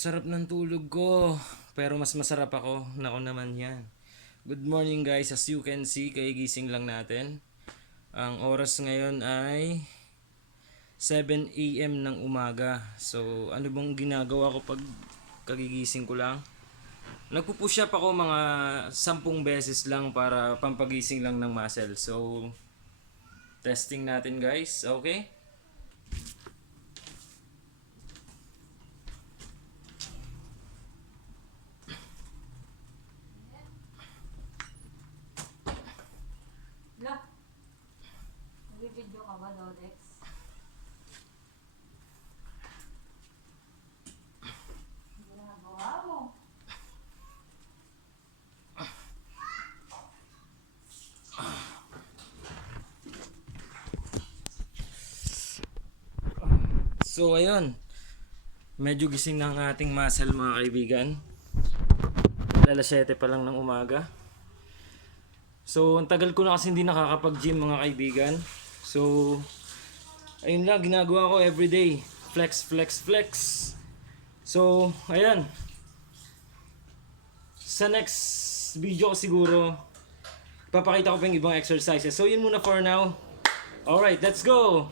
Sarap ng tulog ko. Pero mas masarap ako. Nako naman yan. Good morning guys. As you can see, kagigising lang natin. Ang oras ngayon ay 7 AM ng umaga. So, ano bang ginagawa ko pag kagigising ko lang? Nagpo-push up ako mga 10 beses lang para pampagising lang ng muscle. So, testing natin guys. Okay? La, nag-video ka ba, Dodex? Ginagawa mo. So, ayun. Medyo gising na ang ating muscle mga kaibigan. Alas 7 pa lang ng umaga. So, ang tagal ko na kasi hindi nakakapag-gym mga kaibigan. So, ayun lang, ginagawa ko everyday. Flex, flex, flex. So, ayan. Sa next video ko siguro, papakita ko pa yung ibang exercises. So, yun muna for now. Alright, let's go!